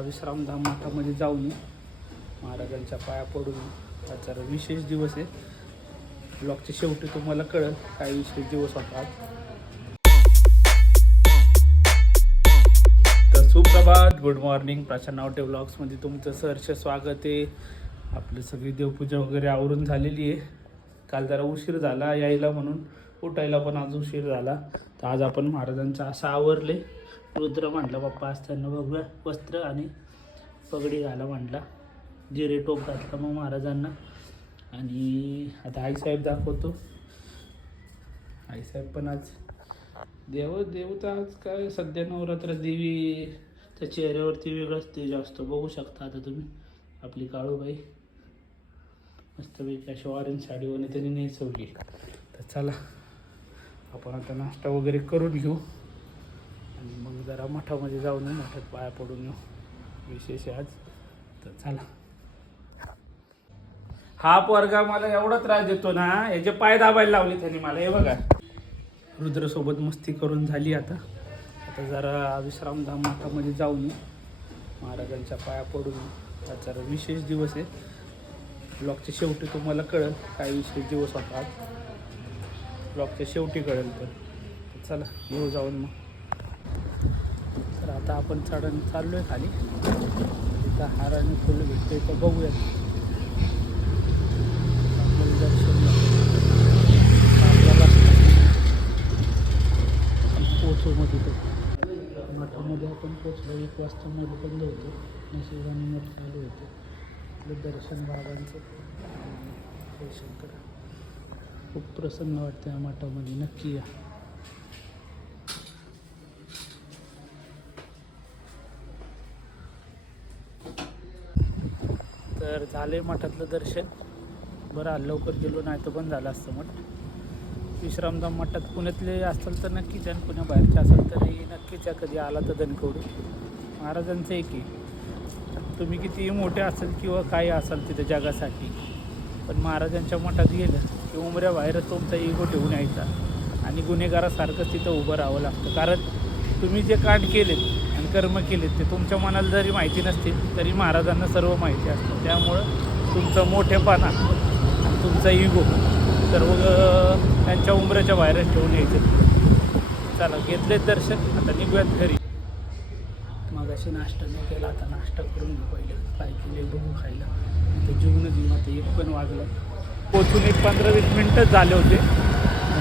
विश्रामधाम मठामध्ये जाऊन महाराजांच्या पाया पडून आजचा विशेष दिवस आहे. ब्लॉगच्या शेवटी तुम्हाला कळेल काय विशेष दिवस होता. तर सुप्रभात, गुड मॉर्निंग. प्राच्या नावटे ब्लॉग्समध्ये तुमचं सहर्ष स्वागत आहे. आपली सगळी देवपूजा वगैरे आवरून झालेली आहे. काल जरा उशीर झाला यायला, म्हणून उठायला पण आज उशीर झाला. तर आज आपण महाराजांचं असं आवरले. रुद्र म्हटलं बाप्पा आज त्यांना बघूया वस्त्र आणि पगडी घाला म्हटला. जिरे टोप घातलं मग महाराजांना. आणि आता आईसाहेब दाखवतो. आईसाहेब पण आज देवता आज काय सध्या नवरात्र देवीच्या चेहऱ्यावरती वेगळंच तेज असतो. बघू शकता आता तुम्ही. आपली काळूबाई मस्तपैकी अशी ऑरेंज साडीवरने त्यांनी नेसवली. तर चला आपण आता नाश्ता वगैरे करून घेऊ आणि मग जरा मठामध्ये जाऊन मठात पाया पडून येऊ. विशेष आज. तर चला. हा पोरगा मला एवढा त्रास देतो ना, याचे पाय दाबायला लावले त्यांनी मला. हे बघा, रुद्रसोबत मस्ती करून झाली. आता जरा विश्रामधाम मठामध्ये जाऊन महाराजांच्या पाया पडून आजचा विशेष दिवस आहे. ब्लॉगच्या शेवटी तुम्हाला कळेल काय विशेष दिवस होता आज. ब्लॉगच्या शेवटी कळेल. पण चला येऊ जाऊन मग. तर आता आपण चाललो आहे खाली. तिथं हार आणि फुलं भेटते तर बघूयात. आपल्याला दर्शन आपल्याला पोचू मग तिथं मठामध्ये आपण पोचलो. 1 वाजता मठ बंद होतो. नशिबाने मठ चालू होते. आपलं दर्शन बाबांचं दर्शन करा. खूप प्रसन्न वाटतं या मठामध्ये. नक्की या. तर झाले मठातलं दर्शन. बरं आलं लवकर गेलो, नाही तर बंद झालं असतं मठ. विश्रामधाम मठात पुण्यातले असाल तर नक्कीच या, पुण्या बाहेरचे असाल तरी नक्कीच या. कधी आला तर धनकवडी. महाराजांचं एक आहे. तुम्ही कितीही मोठे असाल किंवा काही असाल तिथे जगासाठी, पण महाराजांच्या मठात गेलं की उमऱ्या बाहेरच तुमचा इगो ठेवून यायचा आणि गुन्हेगारासारखंच तिथं उभं राहावं लागतं. कारण तुम्ही जे कांड केलेत आणि कर्म केलेत ते तुमच्या मनाला जरी माहिती नसतील तरी महाराजांना सर्व माहिती असतं. त्यामुळं तुमचा मोठेपणा आणि तुमचा इगो सर्व त्यांच्या उमऱ्याच्या बाहेरच ठेवून यायचं. चला घेतलेत दर्शन. आता निघूयात घरी. मग अशी नाश्ता नाही केला. आता नाश्ता करून घेऊ. पहिले काय केले बघू खायला. तर जेवणच घेऊ. आता 1 पण वाजलं. पोचून 15-20 मिनटंच झाले होते.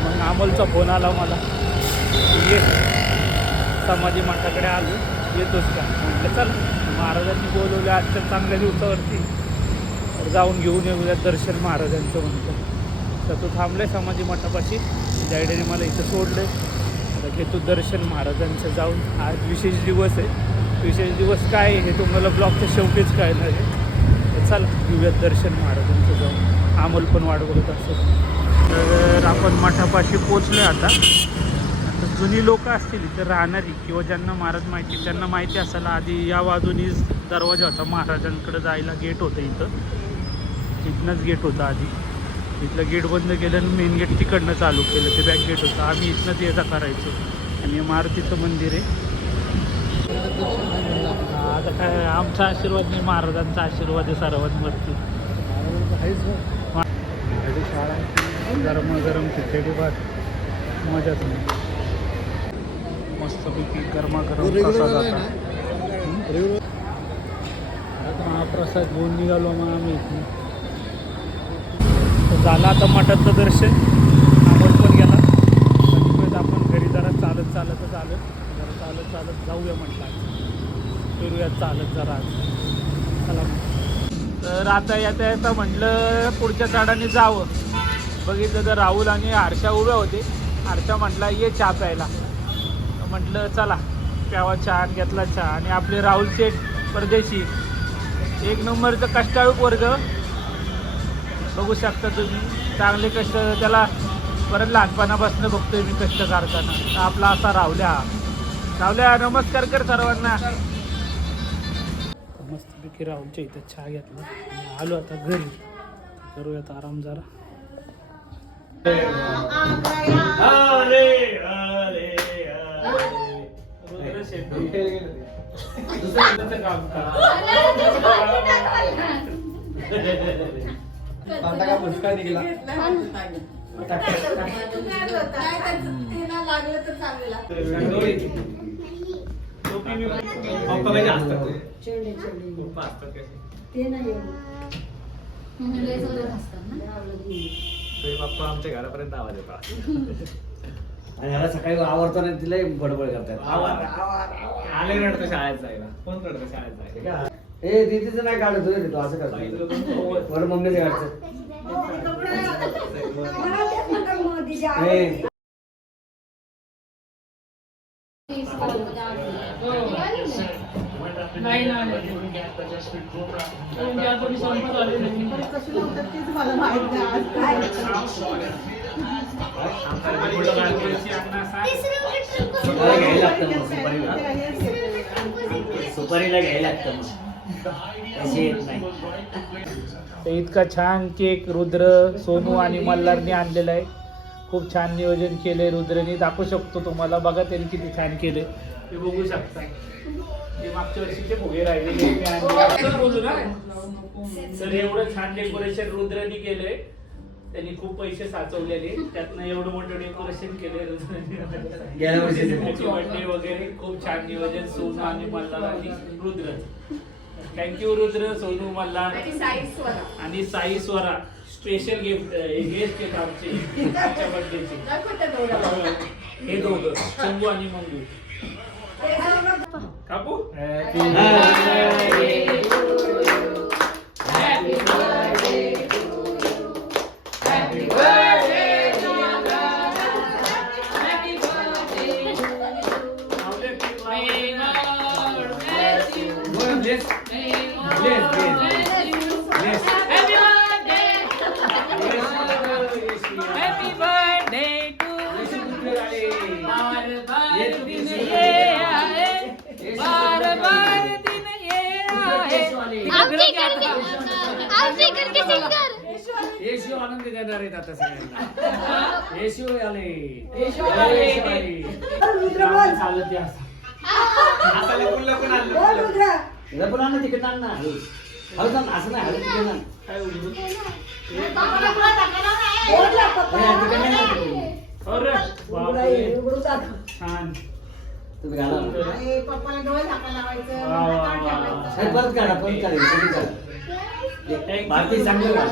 मग अमोलचा फोन आला मला, ये समाधी मठाकडे आलो, येतोच का. म्हटलं चल. महाराजांनी बोलवले आजच्या चांगल्या दिवसावरती, तर जाऊन घेऊन येऊया दर्शन महाराजांचं म्हणतं. तर तो थांबले समाधी मठापाशी. डायडीने मला इथं सोडले. तर घेतो दर्शन महाराजांचं जाऊन. आज विशेष दिवस आहे. विशेष दिवस काय हे तुम्हाला ब्लॉगच्या शेवटीच कळणार आहे. तर चला घेऊयात दर्शन महाराजांचं जाऊन. अमोल पण वाट बघत असतो. तर आपण मठापाशी पोचलो आता जुनी लोक असतील इथं राहणारी किंवा ज्यांना महाराज माहिती त्यांना माहिती असायला. आधी या बाजूनीच दरवाजा होता. महाराजांकडे जायला गेट होतं इथं. इथनंच गेट होतं आधी. इथलं गेट बंद केलं आणि मेन गेट तिकडनं चालू केलं. ते बॅक गेट होतं. आम्ही इथनंच ये जा करायचो. आणि मारुतीचं मंदिर आहे. आता काय आमचा आशीर्वाद नाही, महाराजांचा आशीर्वाद आहे सर्वांवरती. शाळा गरम गरम खिचडी भात मजाच नाही. मस्तपैकी गरमागरम प्रसाद. आता महाप्रसाद घेऊन निघालो मग आम्ही इथून. तर झालं आता मठाचं दर्शन. अमोल पण गेला. कधीपर्यंत आपण घरी जरा चालत आलं. जरा चालत जाऊया म्हटलं. फिरूयात चालत जरा. चला. तर आता येता म्हटलं पुढच्या झाडाने जावं. बघितलं तर राहुल आणि हर्षा उभ्या होते. हर्षा म्हटला ये चहा प्यायला. म्हटलं चला प्यावा चहा. घेतला चहा. आणि आपले राहुल शेठ परदेशी, 1 नंबरचं कष्टाळू वर्ग. बघू शकता तुम्ही. चांगले कष्ट. त्याला परत लहानपणापासून बघतोय मी कष्ट करताना. तर आपला असा राहुल्या नमस्कार कर सर्वांना. मस्तपैकी राहुलच्या इथं चहा घेतला आणि आलो आता घरी. करूयात आराम जरा. का पुष्कळ निघाला बाप्पा आमच्या घरापर्यंत आवाज येतात आणि ह्याला सकाळी आवडतो ना तिला बडबड करतात आले रडतो शाळेत जायला कोण रडतो शाळेत जायला ए दीदीचं नाही काढत होय तो असं करतो बरं मम्मीचं काढतं ए नाही ना सुपारीला घ्यायला लागतं मग पैसे येत नाही. तर इतका छान केक रुद्र, सोनू आणि मल्हारने आणलेला आहे. खूप छान नियोजन केलंय रुद्रने. दाखवू शकतो तुम्हाला, बघा त्यांनी किती छान केले ते बघू शकता. ते मागच्या वर्षीचे भोगे राहिलेले मी आणले. बोलू ना तर एवढं छान डेकोरेशन रुद्रने केलंय. त्यांनी खूप पैसे साचवलेले, त्यातनं एवढं मोठं डेकोरेशन केलंय रुद्रने. गेल्या वर्षी बर्थडे वगैरे खूप छान नियोजन सोनू आणि मल्हार आणि रुद्र. थँक्यू रुद्र, सोनू, मल्हार आणि Sai Swara. Special gift guest आहेत आमच्या बर्थडेचे. हे दोघं शंभू आणि मंगू. कापू येशू आनंद देणार आहेत आता सगळ्यांना. येशू आले चालत या. पण आणलं तिकडे आण ना हळू ना असं नाही हळू तिकडे आण. काय बोलू? अरे बापरे. छान. तुम्ही घाला वा, वा, वा. साहेब, परत काढा परत काढा बाकी चांगलं का?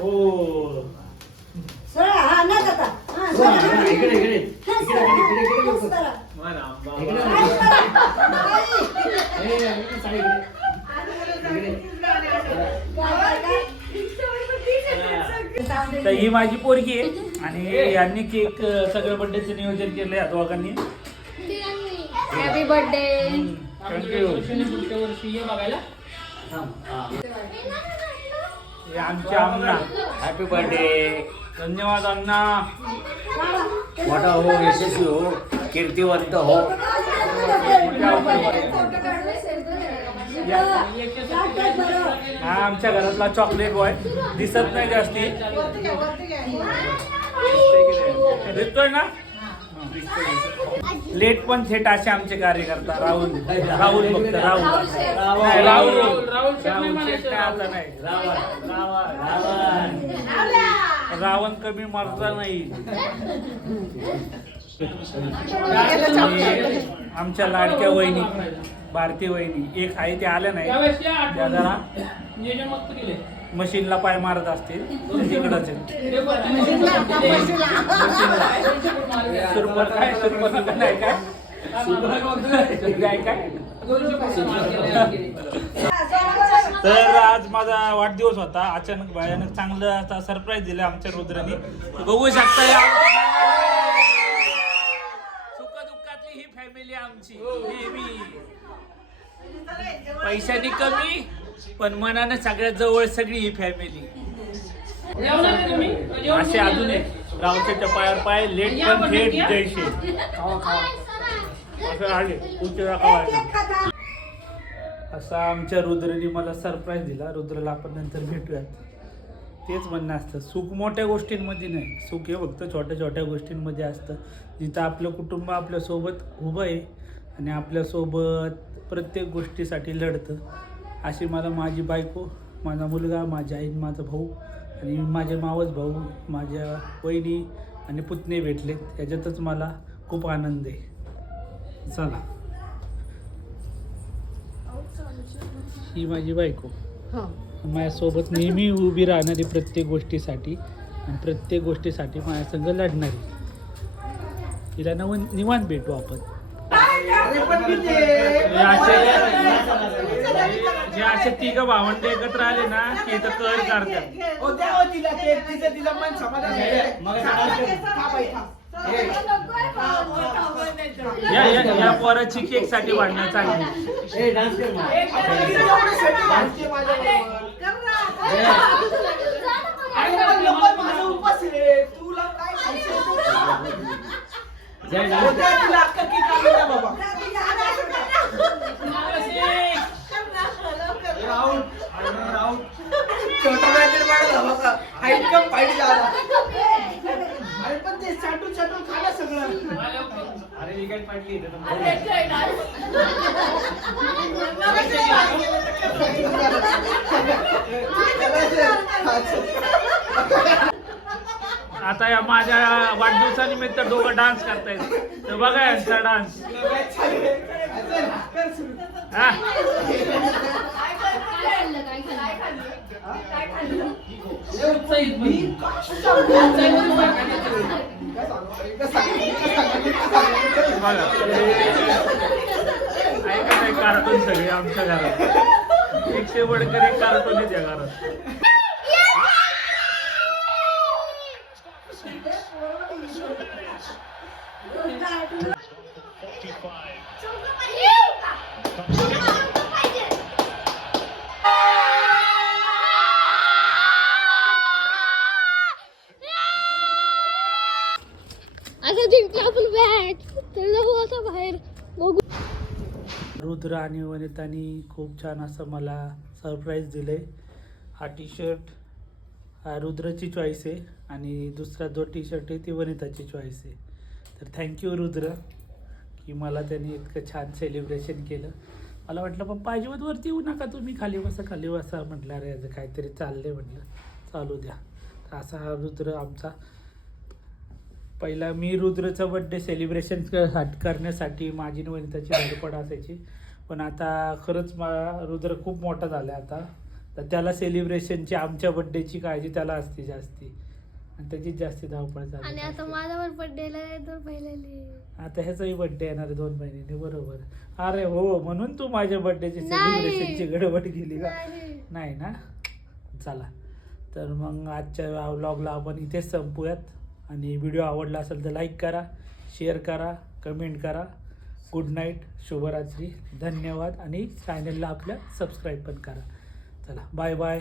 हो. इकडे इकडे तर ही माझी पोरगी आहे आणि यांनी केक सगळं बर्थडेचं नियोजन केलंय या दोघांनी. Happy birthday. पुढच्या वर्षी ये बघायला. हे आमचे अण्णा. Happy birthday. धन्यवाद अण्णा. मोठा हो, यशस्वी हो, कीर्तिवंत हो. हा आमच्या घरातला चॉकलेट बॉय. दिसत नाही जास्ती, दिसतोय ना. लेट पण थेट असे आमचे कार्यकर्ता. राहुल फक्त रावण कमी मरता नाही. आमच्या लाडक्या वहिनी, भारती वहिनी एक आहे, ते आल्या नाही. त्या जरा मशीनला पाय मारत असतील तिकडच. तर आज माझा वाढदिवस होता. अचानक भयानक चांगलं आता सरप्राईज दिलं आमच्या रुद्राने. बघू शकता सुख दुःखातली ही फॅमिली आमची. नेहमी पैशाने कमी पण मनानं सगळ्यात जवळ सगळी ही फॅमिली. असे अजून एक रावच्या पायावर पाय. लेट पण थेट जैसे असा आमच्या रुद्रने मला सरप्राईज दिला. रुद्रला आपण नंतर भेटूयात. तेच म्हणणं असतं, सुख मोठ्या गोष्टींमध्ये नाही, सुख हे फक्त छोट्या छोट्या गोष्टींमध्ये असतं. जिथं आपलं कुटुंब आपल्यासोबत उभं आहे आणि आपल्यासोबत प्रत्येक गोष्टीसाठी लढतं. अशी मला माझी बायको, माझा मुलगा, माझी आई, माझा भाऊ आणि माझे मावस भाऊ, माझ्या वहिनी आणि पुतणे भेटले. याच्यातच मला खूप आनंद आहे. चला, ही माझी बायको माझ्यासोबत नेहमी उभी राहणारी प्रत्येक गोष्टीसाठी आणि प्रत्येक गोष्टीसाठी माझ्यासंग लढणारी. तिला निवांत भेटू आपण. जे असे तिघं भावंड एकत्र आले ना की इथं कहर करतात. या पोराची केक साठी भांडणं चालली. डान्स कर ना. जय अरे विकेट पडली आता या माझ्या वाढदिवसानिमित्त दोघं डान्स करतायत. तर बघा यांचा डान्स. हा, बघा ऐका नाही, कार्टून सगळे आमच्या घरात. 100 वडकर एक कार्टून आहे त्या घरात. असं जिंकलं आपण बॅट तर जाऊ आता बाहेर बघू. रुद्र आणि वनितानी खूप छान असं मला सरप्राईज दिले. हा टी शर्ट हा रुद्रची चॉईस आहे आणि दुसरा जो टी शर्ट आहे ती वनिताची चॉईस आहे. तर थँक्यू रुद्र की मला त्यांनी इतकं छान सेलिब्रेशन केलं. मला वाटलं पप्पा अजिबात वरती येऊ नका, तुम्ही खाली बसा म्हटलं. अरे याचं काहीतरी चाललंय म्हटलं, चालू द्या. तर असा हा रुद्र आमचा पहिला. मी रुद्रचा बड्डे सेलिब्रेशन करण्यासाठी माझी वनिताची धडपड असायची, पण आता खरंच रुद्र खूप मोठा झाला आता. तर त्याला सेलिब्रेशनची, आमच्या बड्डेची काळजी त्याला असते जास्ती आणि त्याची जास्ती धावपळ झाली. आणि आता माझा पण बर्थडेला 2 महिन्याने. आता ह्याचाही बड्डे येणार 2 महिन्याने. बरोबर. अरे हो, म्हणून तू माझ्या बड्डेची सेलिब्रेशनची गडबड केली का? नाही ना. चला, तर मग आजच्या व्लॉगला आपण इथेच संपूयात आणि व्हिडिओ आवडला असेल तर लाईक करा, शेअर करा, कमेंट करा. गुड नाईट, शुभरात्री, धन्यवाद आणि चॅनलला आपल्या सबस्क्राईब पण करा. चला, बाय बाय.